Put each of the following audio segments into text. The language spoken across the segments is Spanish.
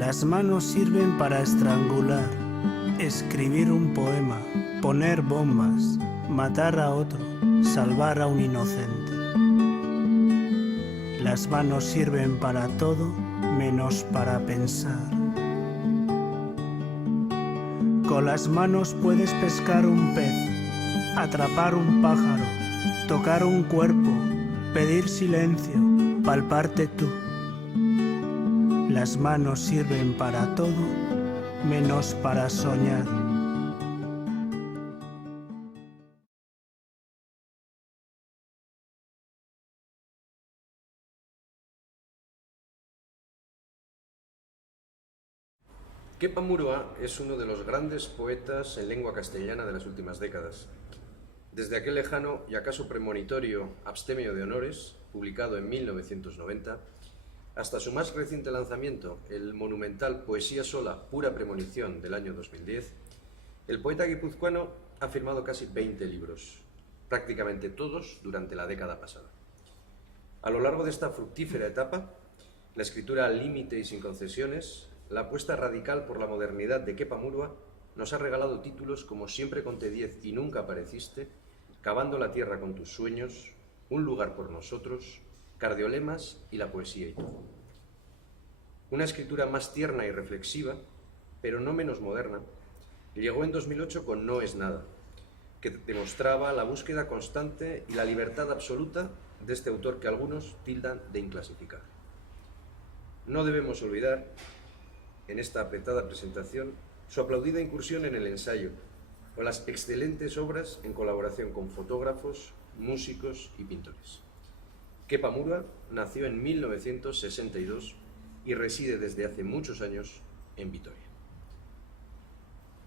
Las manos sirven para estrangular, escribir un poema, poner bombas, matar a otro, salvar a un inocente. Las manos sirven para todo menos para pensar. Con las manos puedes pescar un pez, atrapar un pájaro, tocar un cuerpo, pedir silencio, palparte tú. Las manos sirven para todo, menos para soñar. Kepa Murua es uno de los grandes poetas en lengua castellana de las últimas décadas. Desde aquel lejano y acaso premonitorio Abstemio de Honores, publicado en 1990, hasta su más reciente lanzamiento, el monumental Poesía sola, pura premonición, del año 2010, el poeta guipuzcoano ha firmado casi 20 libros, prácticamente todos durante la década pasada. A lo largo de esta fructífera etapa, la escritura al límite y sin concesiones, la apuesta radical por la modernidad de Kepa Murua nos ha regalado títulos como Siempre conté 10 y nunca apareciste, Cavando la tierra con tus sueños, Un lugar por nosotros, Cardiolemas y La poesía y tú. Una escritura más tierna y reflexiva, pero no menos moderna, llegó en 2008 con No es nada, que demostraba la búsqueda constante y la libertad absoluta de este autor que algunos tildan de inclasificable. No debemos olvidar, en esta apretada presentación, su aplaudida incursión en el ensayo, o las excelentes obras en colaboración con fotógrafos, músicos y pintores. Kepa Murua nació en 1962 y reside desde hace muchos años en Vitoria.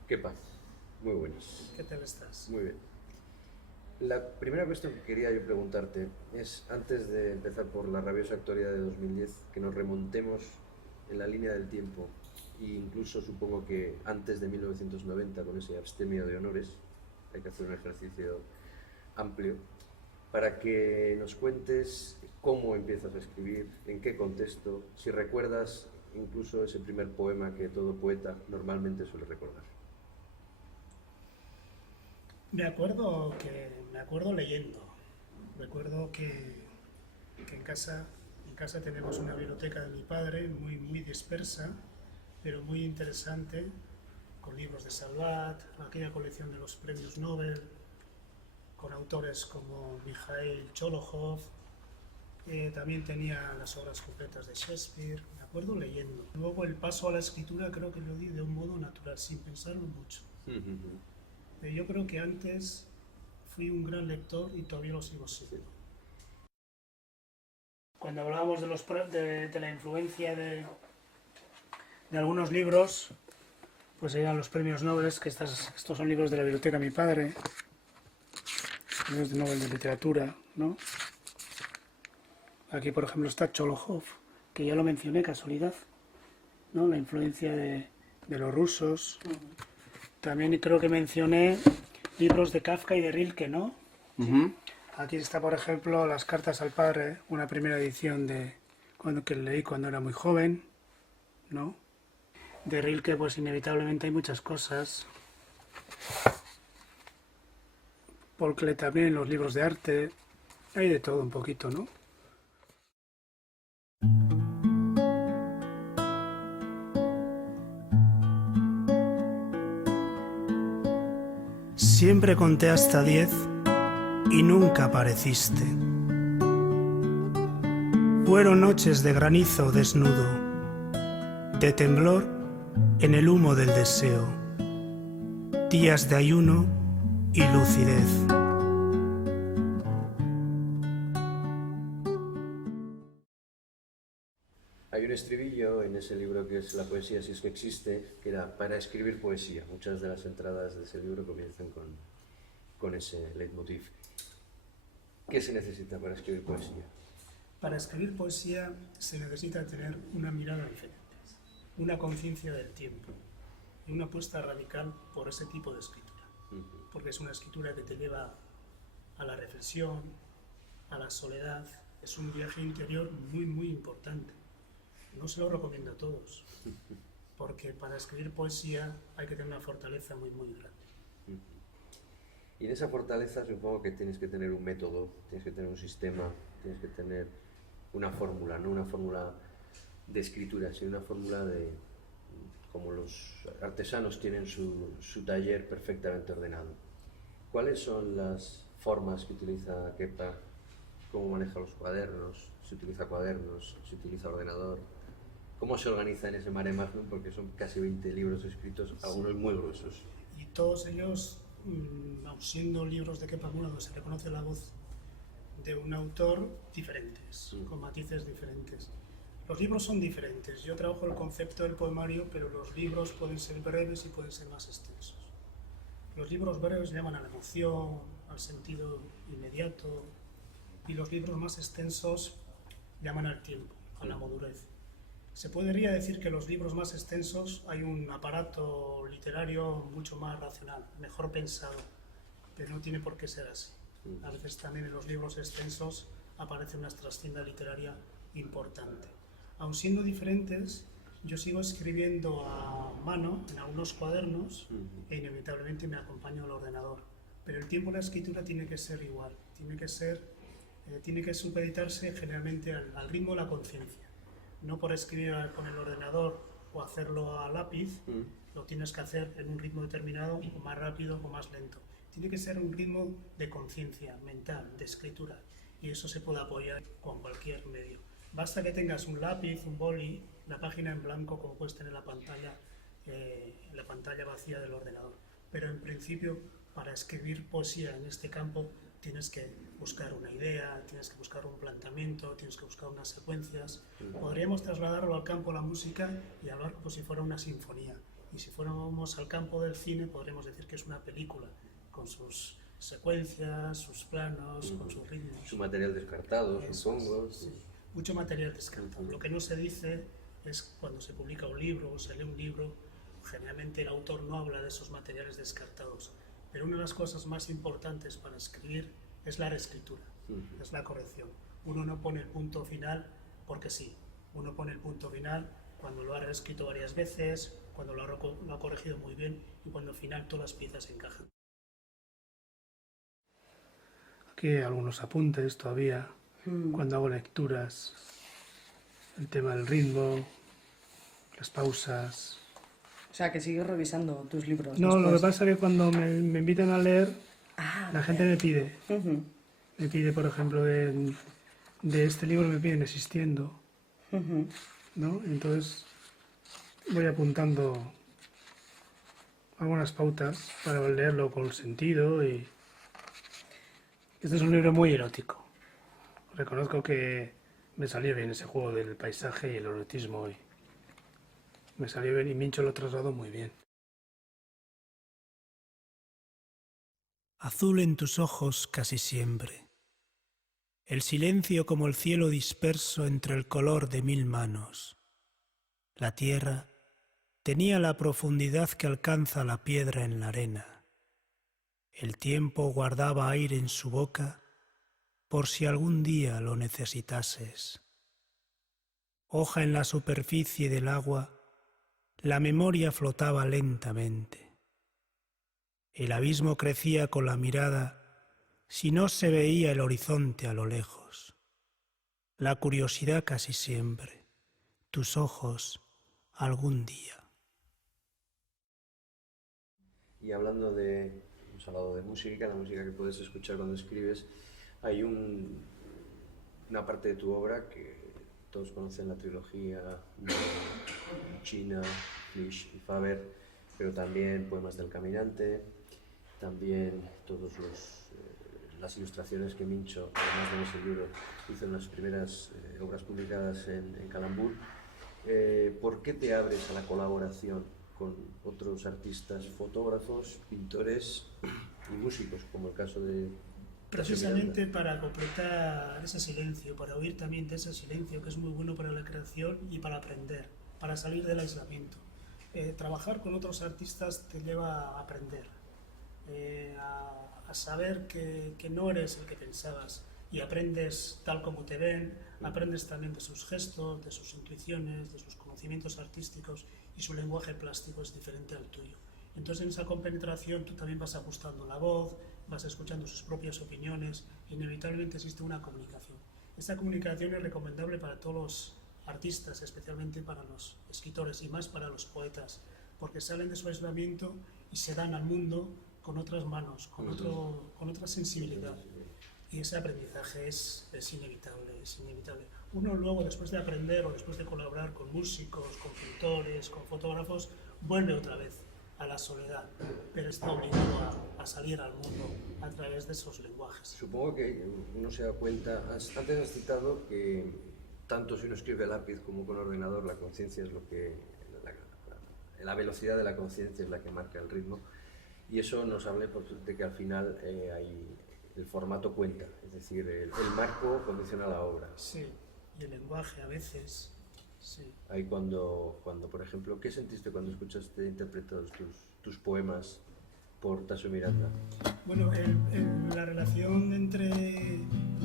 Kepa, muy buenas. ¿Qué tal estás? Muy bien. La primera cuestión que quería yo preguntarte es, antes de empezar por la rabiosa actualidad de 2010, que nos remontemos en la línea del tiempo, e incluso supongo que antes de 1990, con ese Abstemio de Honores, hay que hacer un ejercicio amplio, para que nos cuentes cómo empiezas a escribir, en qué contexto, si recuerdas incluso ese primer poema que todo poeta normalmente suele recordar. Me acuerdo leyendo. Recuerdo que en casa tenemos una biblioteca de mi padre muy dispersa, pero muy interesante, con libros de Salvat, aquella colección de los premios Nobel, con autores como Mikhail Cholokhov. También tenía las obras completas de Shakespeare. Me acuerdo leyendo. Luego el paso a la escritura creo que lo di de un modo natural, sin pensarlo mucho. Pero yo creo que antes fui un gran lector y todavía lo sigo siendo. Cuando hablábamos de la influencia de algunos libros, pues eran los premios Nobel, que estos son libros de la biblioteca de mi padre, premios de Nobel de literatura, ¿no? Aquí, por ejemplo, está Cholokhov, que ya lo mencioné, casualidad, ¿no? La influencia de los rusos. También creo que mencioné libros de Kafka y de Rilke, ¿no? Aquí está, por ejemplo, Las cartas al padre, una primera edición que leí cuando era muy joven, ¿no? De Rilke, pues inevitablemente hay muchas cosas. Paul Klee también, los libros de arte, hay de todo un poquito, ¿no? Siempre conté hasta 10 y nunca apareciste. Fueron noches de granizo desnudo, de temblor en el humo del deseo, días de ayuno y lucidez. Hay un estribillo en ese libro que es La poesía si es que existe, que era para escribir poesía. Muchas de las entradas de ese libro comienzan con ese leitmotiv. ¿Qué se necesita para escribir poesía? Para escribir poesía se necesita tener una mirada diferente, una conciencia del tiempo y una apuesta radical por ese tipo de escritura. Porque es una escritura que te lleva a la reflexión, a la soledad. Es un viaje interior muy importante. no se lo recomiendo a todos, porque para escribir poesía hay que tener una fortaleza muy, muy grande. Y en esa fortaleza supongo que tienes que tener un método, tienes que tener un sistema, tienes que tener una fórmula, no una fórmula de escritura, sino una fórmula de, como los artesanos tienen su taller perfectamente ordenado. ¿Cuáles son las formas que utiliza Kepa? ¿Cómo maneja los cuadernos? ¿Se utiliza cuadernos? ¿Se utiliza ordenador? ¿Cómo se organiza en ese mare magnum? Porque son casi 20 libros escritos, algunos muy gruesos. Y todos ellos, aun siendo libros de Kepa Muro, donde se reconoce la voz de un autor, diferentes, con matices diferentes. Los libros son diferentes. Yo trabajo el concepto del poemario, pero los libros pueden ser breves y pueden ser más extensos. Los libros breves llaman a la emoción, al sentido inmediato, y los libros más extensos llaman al tiempo, a la madurez. Se podría decir que los libros más extensos hay un aparato literario mucho más racional, mejor pensado, pero no tiene por qué ser así. A veces también en los libros extensos aparece una trascienda literaria importante. Aun siendo diferentes, yo sigo escribiendo a mano en algunos cuadernos e inevitablemente me acompaño al ordenador. Pero el tiempo de la escritura tiene que ser igual, tiene que supeditarse generalmente al ritmo de la conciencia. No por escribir con el ordenador o hacerlo a lápiz, lo tienes que hacer en un ritmo determinado, o más rápido o más lento. Tiene que ser un ritmo de conciencia mental, de escritura, y eso se puede apoyar con cualquier medio. Basta que tengas un lápiz, un boli, la página en blanco como puedes tener la pantalla vacía del ordenador. Pero en principio, para escribir poesía en este campo, tienes que buscar una idea, tienes que buscar un planteamiento, tienes que buscar unas secuencias. Podríamos trasladarlo al campo de la música y hablar como si fuera una sinfonía. Y si fuéramos al campo del cine, podríamos decir que es una película, con sus secuencias, sus planos, con sus ritmos. Su material descartado, supongo. Sí. Mucho material descartado. Lo que no se dice es cuando se publica un libro o se lee un libro, generalmente el autor no habla de esos materiales descartados. Pero una de las cosas más importantes para escribir es la reescritura, es la corrección. Uno no pone el punto final porque sí, uno pone el punto final cuando lo ha reescrito varias veces, cuando lo ha corregido muy bien y cuando al final todas las piezas encajan. Aquí algunos apuntes todavía, cuando hago lecturas, el tema del ritmo, las pausas. O sea, que sigues revisando tus libros. No, después. lo que pasa es que cuando me invitan a leer, la gente me pide. Uh-huh. Me pide, por ejemplo, de este libro me piden Existiendo, ¿no? Entonces voy apuntando algunas pautas para leerlo con sentido y... Este es un libro muy erótico. Reconozco que me salió bien ese juego del paisaje y el erotismo hoy. Me salió bien y Mincho lo trasladó muy bien. Azul en tus ojos casi siempre. El silencio como el cielo disperso entre el color de 1000 manos. La tierra tenía la profundidad que alcanza la piedra en la arena. El tiempo guardaba aire en su boca por si algún día lo necesitases. Hoja en la superficie del agua, la memoria flotaba lentamente. El abismo crecía con la mirada si no se veía el horizonte a lo lejos. La curiosidad casi siempre, tus ojos algún día. Y hablando hemos hablado de música, la música que puedes escuchar cuando escribes, hay una parte de tu obra que todos conocen, la trilogía de China, Clich y Faber, pero también Poemas del Caminante, también todas las ilustraciones que Mincho, además de ese libro, hizo en las primeras obras publicadas en Calambur. ¿Por qué te abres a la colaboración con otros artistas, fotógrafos, pintores y músicos, como el caso de... Precisamente para completar ese silencio, para huir también de ese silencio que es muy bueno para la creación y para aprender, para salir del aislamiento. Trabajar con otros artistas te lleva a aprender, a saber que no eres el que pensabas y aprendes tal como te ven, aprendes también de sus gestos, de sus intuiciones, de sus conocimientos artísticos, y su lenguaje plástico es diferente al tuyo. Entonces en esa compenetración tú también vas ajustando la voz, vas escuchando sus propias opiniones, inevitablemente existe una comunicación. Esta comunicación es recomendable para todos los artistas, especialmente para los escritores y más para los poetas, porque salen de su aislamiento y se dan al mundo con otras manos, con otra sensibilidad. Y ese aprendizaje es inevitable, es inevitable. Uno luego, después de aprender o después de colaborar con músicos, con pintores, con fotógrafos, vuelve otra vez a la soledad, pero está obligado a salir al mundo a través de esos lenguajes. Supongo que uno se da cuenta, antes has citado que tanto si uno escribe a lápiz como con ordenador, la conciencia es lo que, la velocidad de la conciencia es la que marca el ritmo, y eso nos habla de que al final el formato cuenta, es decir, el marco condiciona la obra. Sí, y el lenguaje a veces. Sí. Ahí cuando, por ejemplo, ¿qué sentiste cuando escuchaste interpretados tus poemas por Tasso Miranda? Bueno, la relación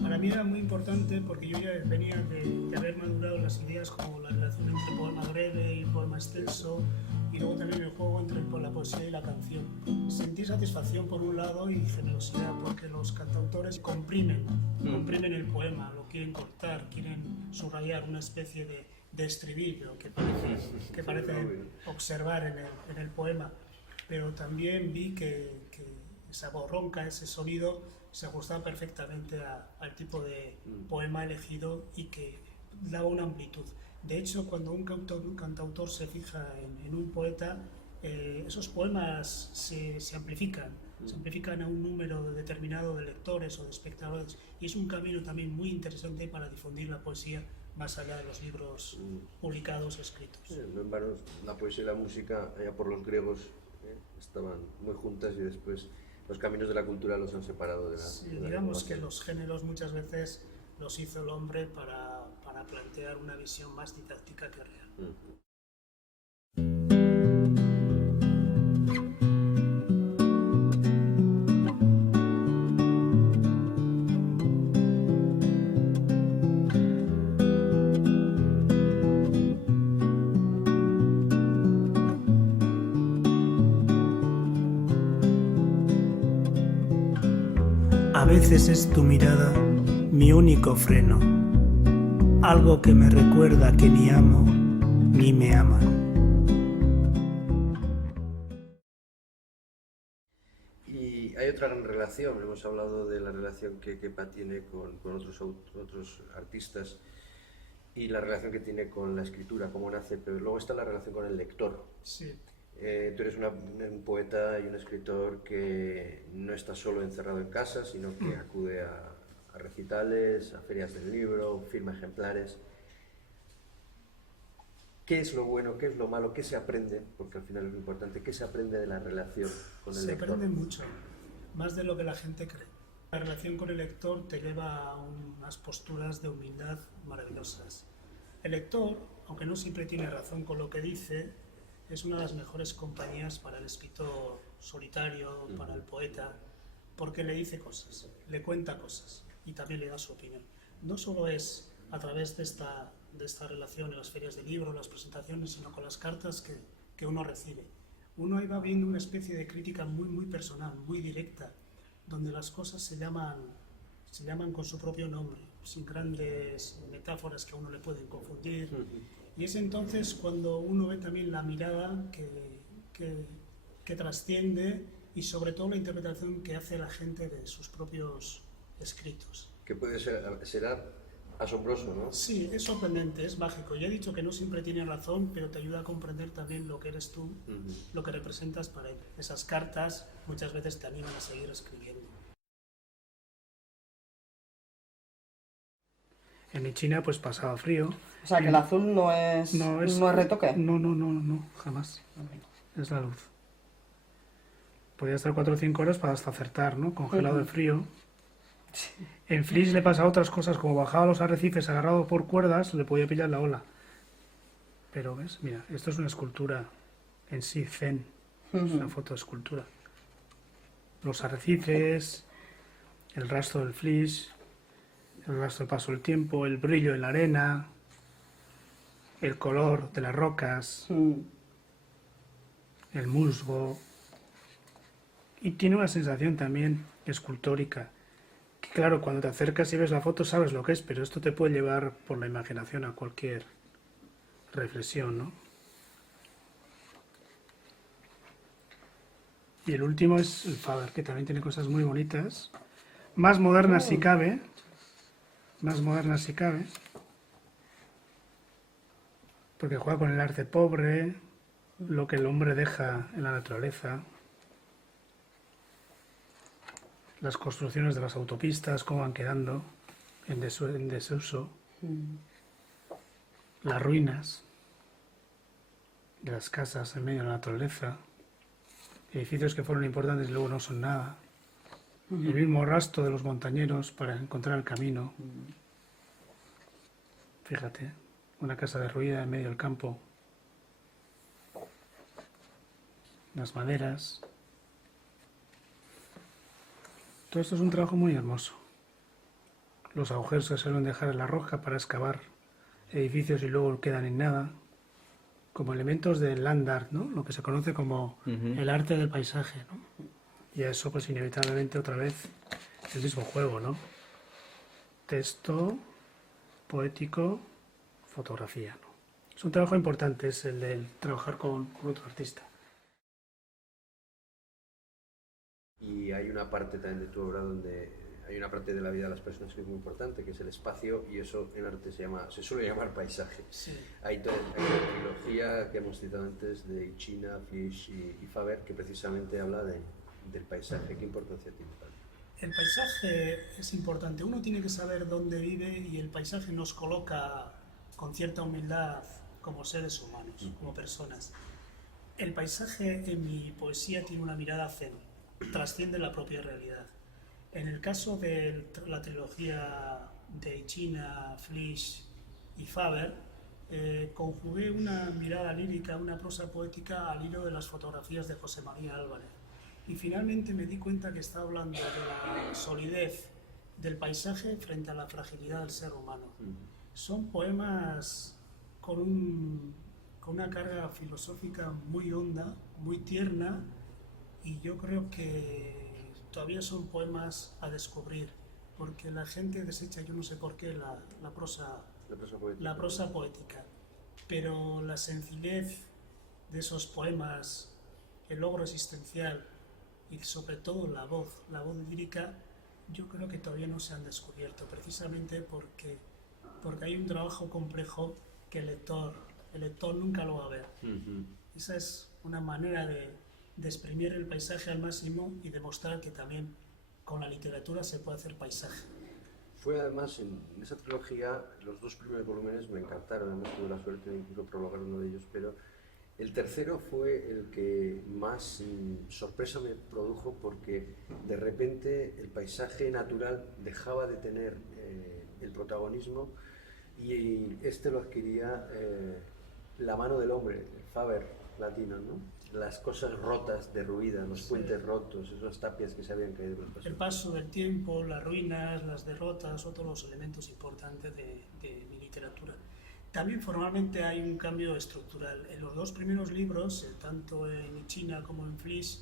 para mí era muy importante porque yo ya venía de haber madurado las ideas como la relación entre poema breve y poema extenso, y luego también el juego entre la poesía y la canción. Sentí satisfacción por un lado y generosidad porque los cantautores comprimen el poema, lo quieren cortar, quieren subrayar una especie de estribillo que parece observar en el poema, pero también vi que esa voz ronca, ese sonido, se ajustaba perfectamente al tipo de poema elegido y que daba una amplitud. De hecho, cuando un cantautor se fija en un poeta, esos poemas se amplifican, se amplifican a un número determinado de lectores o de espectadores, y es un camino también muy interesante para difundir la poesía más allá de los libros publicados o escritos. No en vano, la poesía y la música, allá por los griegos, estaban muy juntas y después los caminos de la cultura los han separado de la... Sí, digamos que los géneros muchas veces los hizo el hombre para plantear una visión más didáctica que real. A veces es tu mirada mi único freno, algo que me recuerda que ni amo ni me aman. Y hay otra gran relación, hemos hablado de la relación que Kepa tiene con otros artistas y la relación que tiene con la escritura, cómo nace, pero luego está la relación con el lector. Sí. Tú eres un poeta y un escritor que no está solo encerrado en casa, sino que acude a recitales, a ferias del libro, firma ejemplares. ¿Qué es lo bueno, qué es lo malo, qué se aprende? Porque al final es lo importante, ¿qué se aprende de la relación con el lector? Se aprende mucho, más de lo que la gente cree. La relación con el lector te lleva a unas posturas de humildad maravillosas. El lector, aunque no siempre tiene razón con lo que dice, es una de las mejores compañías para el escritor solitario, para el poeta, porque le dice cosas, le cuenta cosas y también le da su opinión. No solo es a través de esta relación en las ferias de libros, las presentaciones, sino con las cartas que uno recibe. Uno ahí va viendo una especie de crítica muy, muy personal, muy directa, donde las cosas se llaman con su propio nombre, sin grandes metáforas que a uno le pueden confundir. Y es entonces cuando uno ve también la mirada que trasciende y sobre todo la interpretación que hace la gente de sus propios escritos. Que será asombroso, ¿no? Sí, es sorprendente, es mágico. Ya he dicho que no siempre tiene razón, pero te ayuda a comprender también lo que eres tú, lo que representas para él. Esas cartas muchas veces te animan a seguir escribiendo. En China pues pasaba frío. O sea, que el azul no es retoque. No, jamás. Es la luz. Podía estar 4 o 5 horas para hasta acertar, ¿no? Congelado de frío. En Flis le pasa otras cosas, como bajaba los arrecifes agarrado por cuerdas, le podía pillar la ola. Pero, ¿ves? Mira, esto es una escultura en sí, zen. Es una fotoescultura. Los arrecifes, el rastro del Flis, el paso del tiempo, el brillo en la arena, el color de las rocas, el musgo. Y tiene una sensación también escultórica. Que claro, cuando te acercas y ves la foto sabes lo que es, pero esto te puede llevar por la imaginación a cualquier reflexión, ¿no? Y el último es el Faber, que también tiene cosas muy bonitas, más modernas si cabe, porque juega con el arte pobre, lo que el hombre deja en la naturaleza, las construcciones de las autopistas, cómo van quedando en desuso, las ruinas de las casas en medio de la naturaleza, edificios que fueron importantes y luego no son nada, el mismo rastro de los montañeros para encontrar el camino. Fíjate, una casa derruida en medio del campo, las maderas. Todo esto es un trabajo muy hermoso. Los agujeros que suelen dejar en la roca para excavar edificios y luego quedan en nada, como elementos del land art, ¿no? Lo que se conoce como el arte del paisaje, ¿no? Y a eso pues inevitablemente otra vez el mismo juego, ¿no? Texto, poético, fotografía, ¿no? Es un trabajo importante, es el de trabajar con otro artista. Y hay una parte también de tu obra donde hay una parte de la vida de las personas que es muy importante, que es el espacio, y eso en arte se suele llamar paisaje. Sí. Hay una trilogía que hemos citado antes de Ichina, Flisch y Faber, que precisamente habla del paisaje. ¿Qué importancia tiene? El paisaje es importante. Uno tiene que saber dónde vive y el paisaje nos coloca con cierta humildad como seres humanos, como personas. El paisaje en mi poesía tiene una mirada zen, trasciende la propia realidad. En el caso de la trilogía de Ichina, Flisch y Faber, conjugué una mirada lírica, una prosa poética al hilo de las fotografías de José María Álvarez. Y finalmente me di cuenta que estaba hablando de la solidez del paisaje frente a la fragilidad del ser humano. Son poemas con una carga filosófica muy honda, muy tierna, y yo creo que todavía son poemas a descubrir, porque la gente desecha, yo no sé por qué, la prosa poética, pero la sencillez de esos poemas, el logro existencial y sobre todo la voz lírica, yo creo que todavía no se han descubierto, precisamente porque hay un trabajo complejo que el lector nunca lo va a ver. Esa es una manera de exprimir el paisaje al máximo y demostrar que también con la literatura se puede hacer paisaje. Fue además en esa trilogía, los dos primeros volúmenes me encantaron, además tuve la suerte de incluso prologar uno de ellos, pero el tercero fue el que más sorpresa me produjo, porque de repente el paisaje natural dejaba de tener el protagonismo y este lo adquiría la mano del hombre, el Faber latino, ¿no? Las cosas rotas, derruidas, los puentes rotos, esas tapias que se habían caído. El paso del tiempo, las ruinas, las derrotas, son todos los elementos importantes de mi literatura. También formalmente hay un cambio estructural. En los dos primeros libros, tanto en China como en Flisch,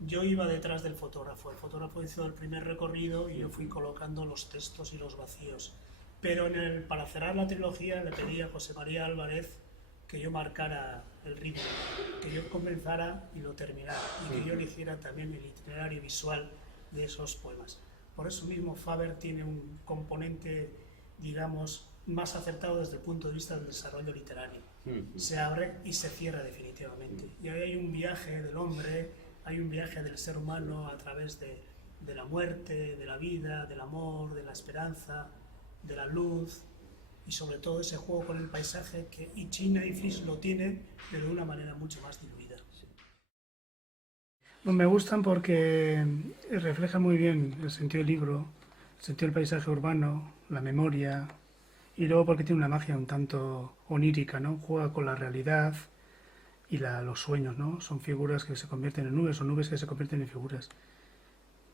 yo iba detrás del fotógrafo. El fotógrafo hizo el primer recorrido y yo fui colocando los textos y los vacíos. Pero para cerrar la trilogía le pedí a José María Álvarez que yo marcara el ritmo, que yo comenzara y lo terminara, y que yo eligiera también el itinerario visual de esos poemas. Por eso mismo Faber tiene un componente, digamos, más acertado desde el punto de vista del desarrollo literario. Se abre y se cierra definitivamente. Y ahí hay un viaje del hombre, hay un viaje del ser humano a través de la muerte, de la vida, del amor, de la esperanza, de la luz, y sobre todo ese juego con el paisaje que China y Flisch lo tienen, pero de una manera mucho más diluida. Pues me gustan porque reflejan muy bien el sentido del libro, el sentido del paisaje urbano, la memoria, y luego porque tiene una magia un tanto onírica, ¿no? Juega con la realidad y los sueños, ¿no? Son figuras que se convierten en nubes o nubes que se convierten en figuras.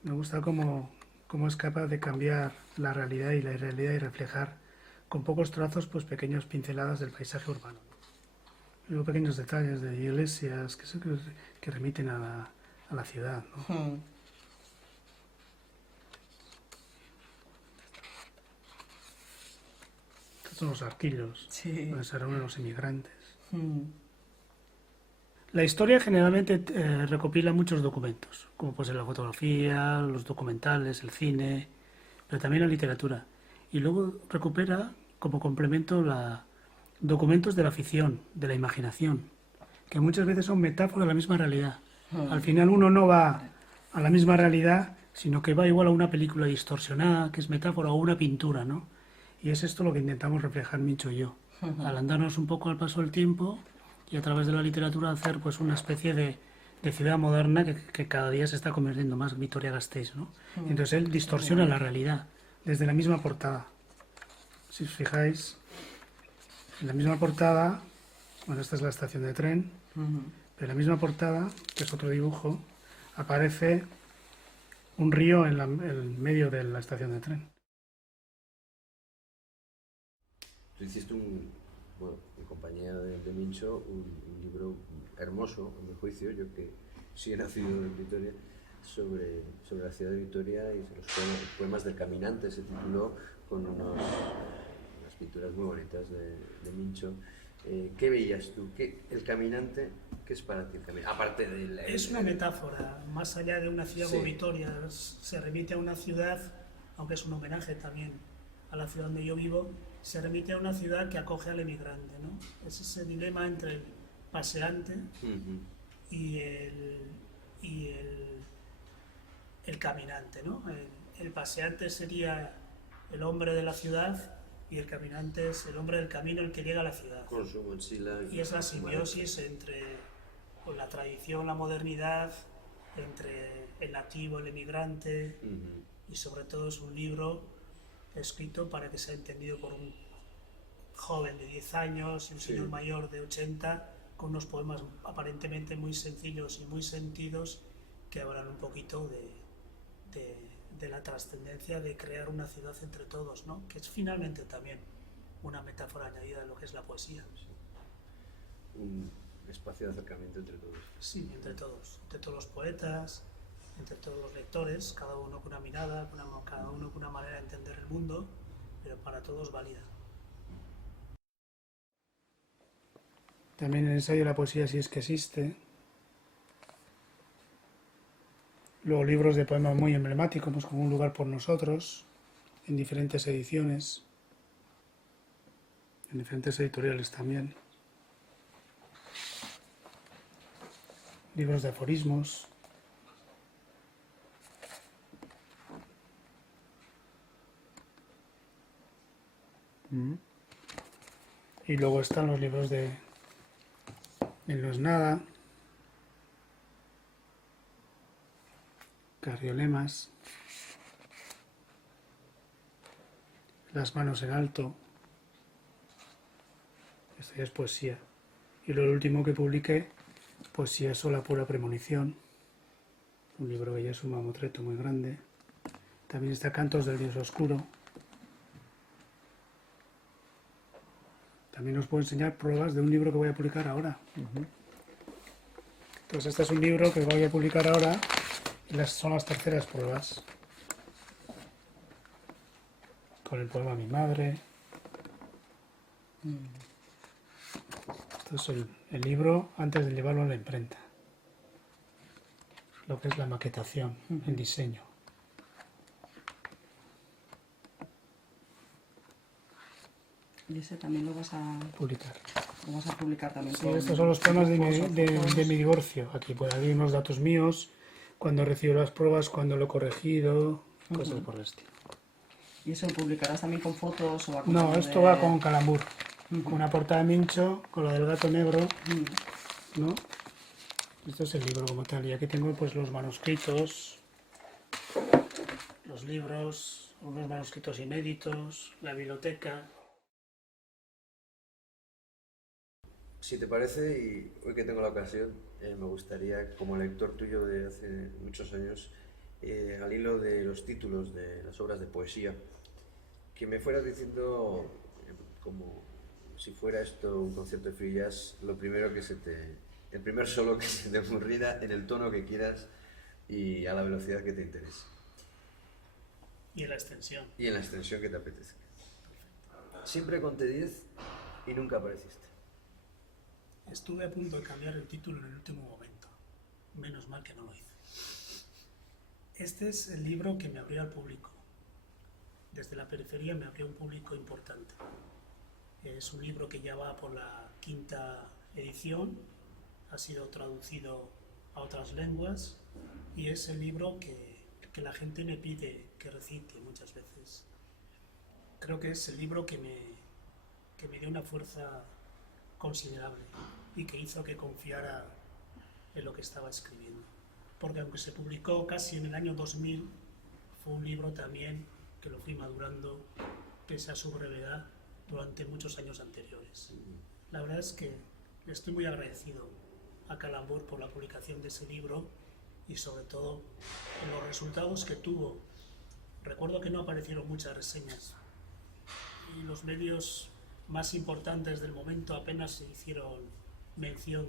Me gusta cómo cómo es capaz de cambiar la realidad y la irrealidad y reflejar con pocos trazos pues pequeñas pinceladas del paisaje urbano. Luego pequeños detalles de iglesias que remiten a la ciudad, ¿no? Estos son los arquillos, Sí. donde se reúnen los inmigrantes. La historia generalmente recopila muchos documentos, como puede ser la fotografía, los documentales, el cine, pero también la literatura. Y luego recupera como complemento documentos de la ficción, de la imaginación, que muchas veces son metáforas de la misma realidad. Al final uno no va a la misma realidad, sino que va igual a una película distorsionada, que es metáfora, o una pintura, ¿no? Y es esto lo que intentamos reflejar Mincho y yo, al andarnos un poco al paso del tiempo y a través de la literatura hacer pues una especie de ciudad moderna que cada día se está convirtiendo más en Vitoria-Gasteiz, ¿no? Entonces él distorsiona la realidad desde la misma portada. Si os fijáis, en la misma portada, bueno, esta es la estación de tren, pero en la misma portada, que es otro dibujo, aparece un río en el medio de la estación de tren. Tú hiciste bueno, en compañía de Mincho, un libro hermoso, a mi juicio, yo que sí he nacido en Vitoria, sobre la ciudad de Vitoria y los poemas del caminante, se tituló, con unas pinturas muy bonitas de Mincho. ¿Qué veías tú? ¿El caminante? ¿Qué es para ti el caminante? Aparte del... Es una metáfora, más allá de una ciudad como Vitoria, se remite a una ciudad, aunque es un homenaje también a la ciudad donde yo vivo, se remite a una ciudad que acoge al emigrante, ¿no? Es ese dilema entre el paseante y el caminante, ¿no? El paseante sería el hombre de la ciudad y el caminante es el hombre del camino, el que llega a la ciudad. Con su mochila. Y es la simbiosis entre pues, la tradición, la modernidad, entre el nativo, el emigrante, y sobre todo es un libro escrito para que sea entendido por un joven de 10 años y un señor mayor de 80, con unos poemas aparentemente muy sencillos y muy sentidos que hablan un poquito de la trascendencia de crear una ciudad entre todos, ¿no? Que es finalmente también una metáfora añadida de lo que es la poesía. Sí. Un espacio de acercamiento entre todos. Sí, entre todos los poetas, entre todos los lectores, cada uno con una mirada, cada uno con una manera de entender el mundo, pero para todos válida. También el ensayo de la poesía, si es que existe. Luego libros de poemas muy emblemáticos, como Un lugar por nosotros, en diferentes ediciones, en diferentes editoriales también. Libros de aforismos. Y luego están los libros de El no es nada, Carriolemas, Las manos en alto. Esto ya es poesía. Y lo último que publiqué, Poesía sola, pura premonición, un libro que ya es un mamotreto muy grande. También está Cantos del Dios Oscuro. También os puedo enseñar pruebas de un libro que voy a publicar ahora. Entonces este es un libro que voy a publicar ahora y son las terceras pruebas. Con el poema Mi madre. Esto es el libro antes de llevarlo a la imprenta. Lo que es la maquetación, el diseño. Y ese también lo vas a Publicar. Lo vas a publicar también. Sí, estos son los poemas de mi divorcio. Aquí puede haber unos datos míos, cuando recibo las pruebas, cuando lo he corregido, cosas por el estilo. ¿Y eso lo publicarás también con fotos o No, esto va con calambur. Con una portada de Mincho, con lo del gato negro, ¿no? Esto es el libro como tal. Y aquí tengo pues los manuscritos, los libros, unos manuscritos inéditos, la biblioteca. Si te parece, y hoy que tengo la ocasión, me gustaría, como lector tuyo de hace muchos años, al hilo de los títulos de las obras de poesía, que me fueras diciendo, como si fuera esto un concierto de free jazz, el primer solo que se te ocurriera en el tono que quieras y a la velocidad que te interese. Y en la extensión. Y en la extensión que te apetezca. Siempre conté 10 y nunca apareciste. Estuve a punto de cambiar el título en el último momento. Menos mal que no lo hice. Este es el libro que me abrió al público. Desde la periferia me abrió un público importante. Es un libro que ya va por la 5ª edición, ha sido traducido a otras lenguas y es el libro que la gente me pide que recite muchas veces. Creo que es el libro que me dio una fuerza considerable y que hizo que confiara en lo que estaba escribiendo. Porque aunque se publicó casi en el año 2000, fue un libro también que lo fui madurando, pese a su brevedad, durante muchos años anteriores. La verdad es que estoy muy agradecido a Calambur por la publicación de ese libro y sobre todo en los resultados que tuvo. Recuerdo que no aparecieron muchas reseñas y los medios más importantes del momento apenas se hicieron mención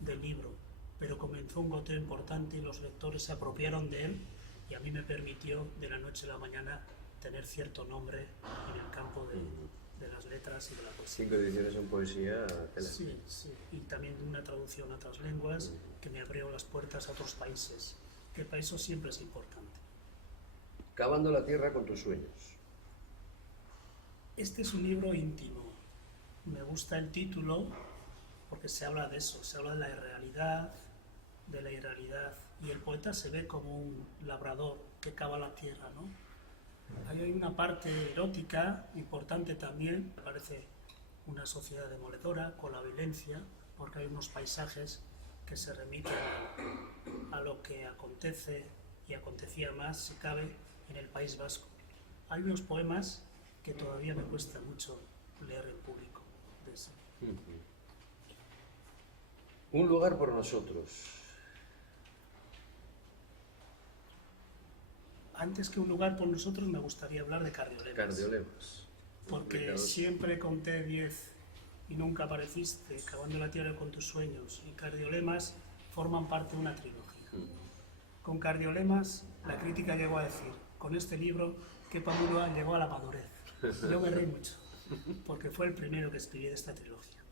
del libro, pero comenzó un goteo importante y los lectores se apropiaron de él y a mí me permitió de la noche a la mañana tener cierto nombre en el campo de las letras y de la poesía. 5 ediciones en poesía. Sí, sí, y también una traducción a otras lenguas que me abrió las puertas a otros países, que para eso siempre es importante. Cavando la tierra con tus sueños. Este es un libro íntimo. Me gusta el título porque se habla de eso, se habla de la irrealidad, y el poeta se ve como un labrador que cava la tierra, ¿no? Ahí hay una parte erótica importante también, me parece una sociedad demoledora con la violencia, porque hay unos paisajes que se remiten a lo que acontece y acontecía más, si cabe, en el País Vasco. Hay unos poemas que todavía me cuesta mucho leer en público. De ese. Un lugar por nosotros. Antes que un lugar por nosotros me gustaría hablar de Cardiolemas. Cardiolemas. Porque siempre conté 10 y nunca apareciste, cavando la tierra con tus sueños, y Cardiolemas forman parte de una trilogía. Con Cardiolemas la crítica llegó a decir, con este libro, Kepa Murua llegó a la madurez. Yo me reí mucho, porque fue el primero que escribí de esta trilogía.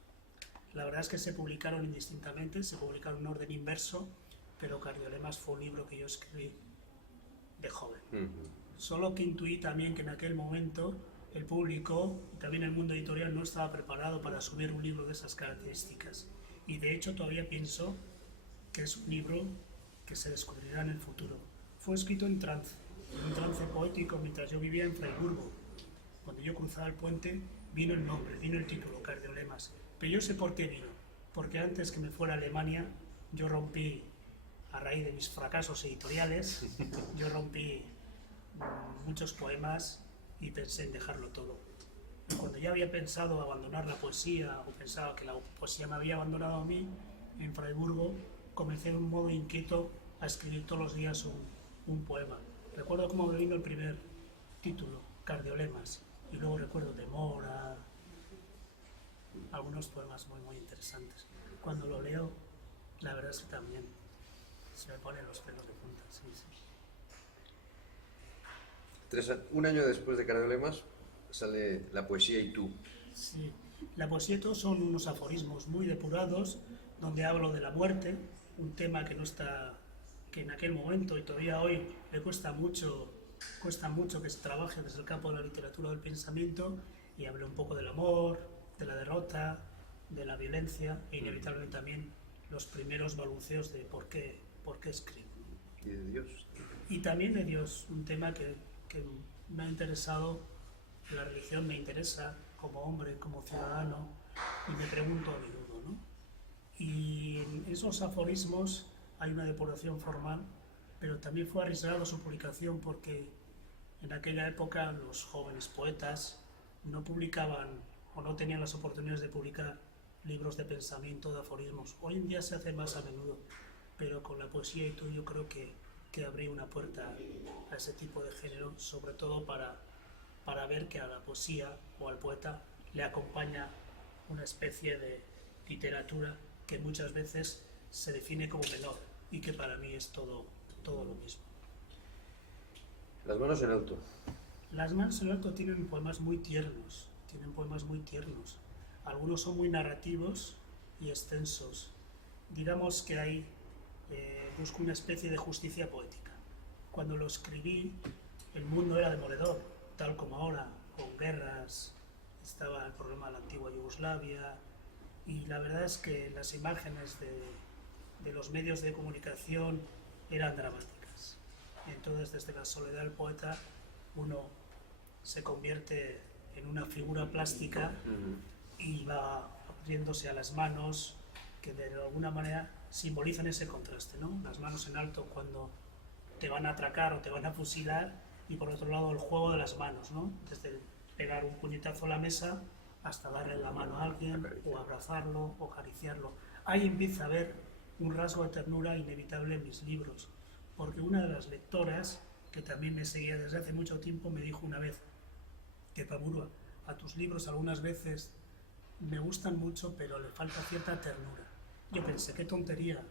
La verdad es que se publicaron indistintamente, se publicaron en orden inverso, pero Cardiolemas fue un libro que yo escribí de joven. Solo que intuí también que en aquel momento el público y también el mundo editorial no estaba preparado para asumir un libro de esas características. Y de hecho todavía pienso que es un libro que se descubrirá en el futuro. Fue escrito en un trance poético mientras yo vivía en Freiburgo. Cuando yo cruzaba el puente vino el nombre, vino el título, Cardiolemas. Pero yo sé por qué vino. Porque antes que me fuera a Alemania, yo rompí, a raíz de mis fracasos editoriales, yo rompí muchos poemas y pensé en dejarlo todo. Y cuando ya había pensado abandonar la poesía, o pensaba que la poesía me había abandonado a mí, en Freiburgo comencé de un modo inquieto a escribir todos los días un poema. Recuerdo cómo me vino el primer título, Cardiolemas, y luego recuerdo Demora, algunos poemas muy, muy interesantes. Cuando lo leo, la verdad es que también se me ponen los pelos de punta. Sí, sí. Un año después de Cardiolemas sale La poesía y tú. Sí, la poesía y tú son unos aforismos muy depurados, donde hablo de la muerte, un tema que no está, que en aquel momento y todavía hoy me cuesta mucho que se trabaje desde el campo de la literatura del pensamiento, y hablo un poco del amor, de la derrota, de la violencia e inevitablemente también los primeros balbuceos de por qué escribo. Y de Dios. Y también de Dios, un tema que me ha interesado, la religión me interesa como hombre, como ciudadano, y me pregunto a menudo, ¿no? Y en esos aforismos hay una depuración formal, pero también fue arriesgado su publicación porque en aquella época los jóvenes poetas no publicaban o no tenían las oportunidades de publicar libros de pensamiento, de aforismos. Hoy en día se hace más a menudo, pero con La poesía y tú yo creo que que abrí una puerta a ese tipo de género, sobre todo para ver que a la poesía o al poeta le acompaña una especie de literatura que muchas veces se define como menor y que para mí es todo lo mismo. Las manos en alto. Las manos en alto tienen poemas muy tiernos, Algunos son muy narrativos y extensos. Digamos que ahí busco una especie de justicia poética. Cuando lo escribí, el mundo era demoledor, tal como ahora, con guerras, estaba el problema de la antigua Yugoslavia, y la verdad es que las imágenes de los medios de comunicación eran dramáticas. Entonces, desde la soledad del poeta, uno se convierte en una figura plástica y va abriéndose a las manos que de alguna manera simbolizan ese contraste, ¿no? Las manos en alto cuando te van a atracar o te van a fusilar, y por otro lado el juego de las manos, ¿no? Desde pegar un puñetazo a la mesa hasta darle la mano a alguien o abrazarlo o acariciarlo. Ahí empieza a haber un rasgo de ternura inevitable en mis libros, porque una de las lectoras, que también me seguía desde hace mucho tiempo, me dijo una vez que Pamurua, a tus libros algunas veces me gustan mucho, pero le falta cierta ternura. Yo pensé, qué tontería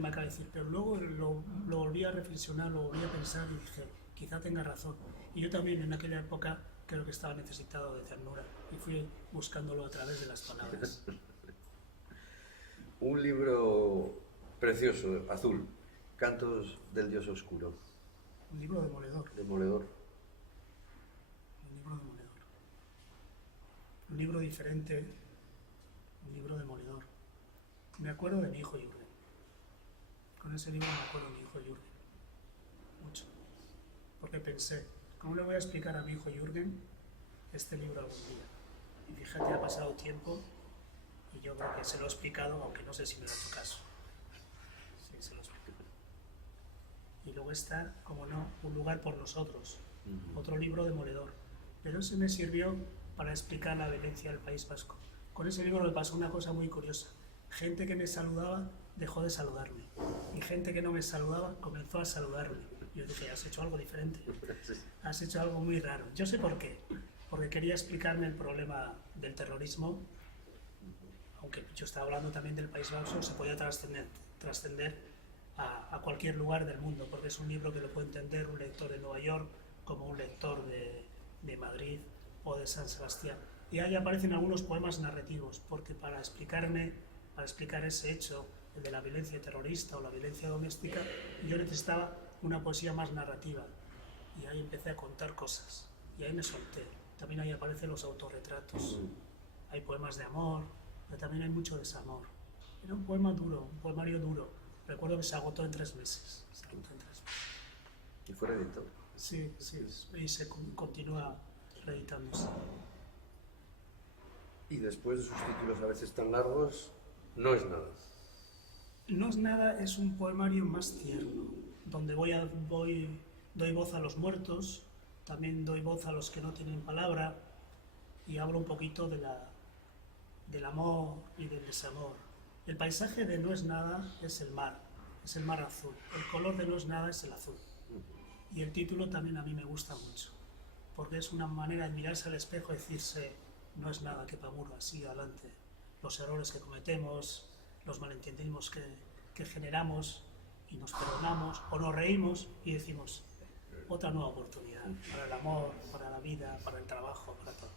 me acaba de decir, pero luego lo volví a reflexionar, lo volví a pensar y dije, quizá tenga razón. Y yo también en aquella época creo que estaba necesitado de ternura y fui buscándolo a través de las palabras. Un libro precioso, azul, Cantos del Dios Oscuro. Un libro demoledor. Demoledor. Un libro demoledor. Un libro diferente, un libro demoledor. Me acuerdo de mi hijo Jürgen. Con ese libro me acuerdo de mi hijo Jürgen. Mucho. Porque pensé, ¿cómo le voy a explicar a mi hijo Jürgen este libro algún día? Y fíjate, ha pasado tiempo y yo creo que se lo he explicado, aunque no sé si me ha hecho caso. Sí, se lo he explicado. Y luego está, como no, Un lugar por nosotros, otro libro demoledor. Pero ese me sirvió para explicar la violencia del País Vasco. Con ese libro me pasó una cosa muy curiosa. Gente que me saludaba dejó de saludarme y gente que no me saludaba comenzó a saludarme. Yo dije, has hecho algo diferente, has hecho algo muy raro. Yo sé por qué, porque quería explicarme el problema del terrorismo, aunque yo estaba hablando también del País Vasco, se podía trascender a cualquier lugar del mundo, porque es un libro que lo puede entender un lector de Nueva York como un lector de Madrid o de San Sebastián. Y ahí aparecen algunos poemas narrativos, porque para explicar ese hecho, el de la violencia terrorista o la violencia doméstica, yo necesitaba una poesía más narrativa. Y ahí empecé a contar cosas, y ahí me solté. También ahí aparecen los autorretratos. Hay poemas de amor, pero también hay mucho desamor. Era un poema duro, un poemario duro. Recuerdo que se agotó en 3 meses. ¿Y fue reeditado? Sí, y se continúa reeditándose. Y después de sus títulos a veces tan largos, No es nada. No es nada, es un poemario más tierno, donde doy voz a los muertos, también doy voz a los que no tienen palabra y hablo un poquito del amor y del desamor. El paisaje de No es nada es el mar azul. El color de No es nada es el azul. Y el título también a mí me gusta mucho, porque es una manera de mirarse al espejo y decirse, no es nada, que Pamurua, sigue adelante. Los errores que cometemos, los malentendimos que generamos y nos perdonamos o nos reímos y decimos otra nueva oportunidad para el amor, para la vida, para el trabajo, para todo.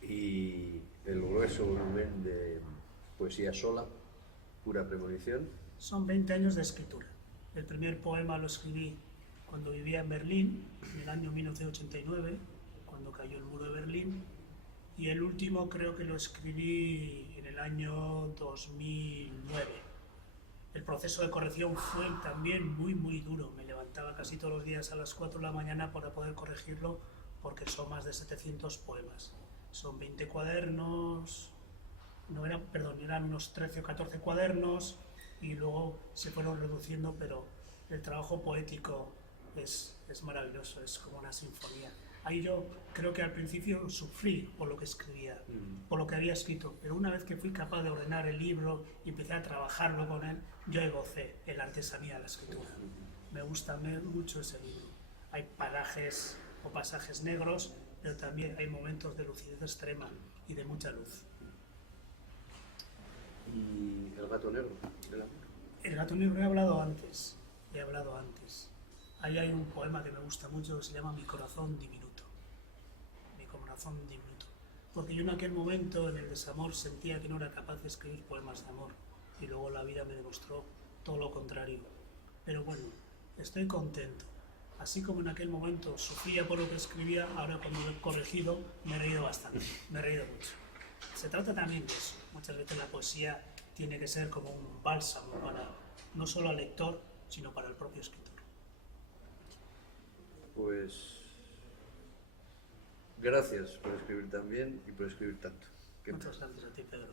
Y el grueso volumen de poesía sola, Pura premonición. Son 20 años de escritura. El primer poema lo escribí cuando vivía en Berlín, en el año 1989, cuando cayó el muro de Berlín. Y el último creo que lo escribí en el año 2009. El proceso de corrección fue también muy, muy duro. Me levantaba casi todos los días a las 4 de la mañana para poder corregirlo, porque son más de 700 poemas. Son 20 cuadernos, eran unos 13 o 14 cuadernos, y luego se fueron reduciendo, pero el trabajo poético es maravilloso, es como una sinfonía. Ahí yo creo que al principio sufrí por lo que escribía, por lo que había escrito, pero una vez que fui capaz de ordenar el libro y empecé a trabajarlo con él, yo gocé en la artesanía de la escritura. Me gusta mucho ese libro. Hay parajes o pasajes negros, pero también hay momentos de lucidez extrema y de mucha luz. ¿Y el gato negro del amor? El gato negro he hablado antes. Ahí hay un poema que me gusta mucho que se llama Mi corazón diminuto. Mi corazón diminuto. Porque yo en aquel momento, en el desamor, sentía que no era capaz de escribir poemas de amor. Y luego la vida me demostró todo lo contrario. Pero bueno, estoy contento. Así como en aquel momento sufría por lo que escribía, ahora cuando lo he corregido me he reído bastante, me he reído mucho. Se trata también de eso. Muchas veces la poesía tiene que ser como un bálsamo para no solo al lector, sino para el propio escritor. Pues gracias por escribir tan bien y por escribir tanto. Muchas gracias a ti, Pedro.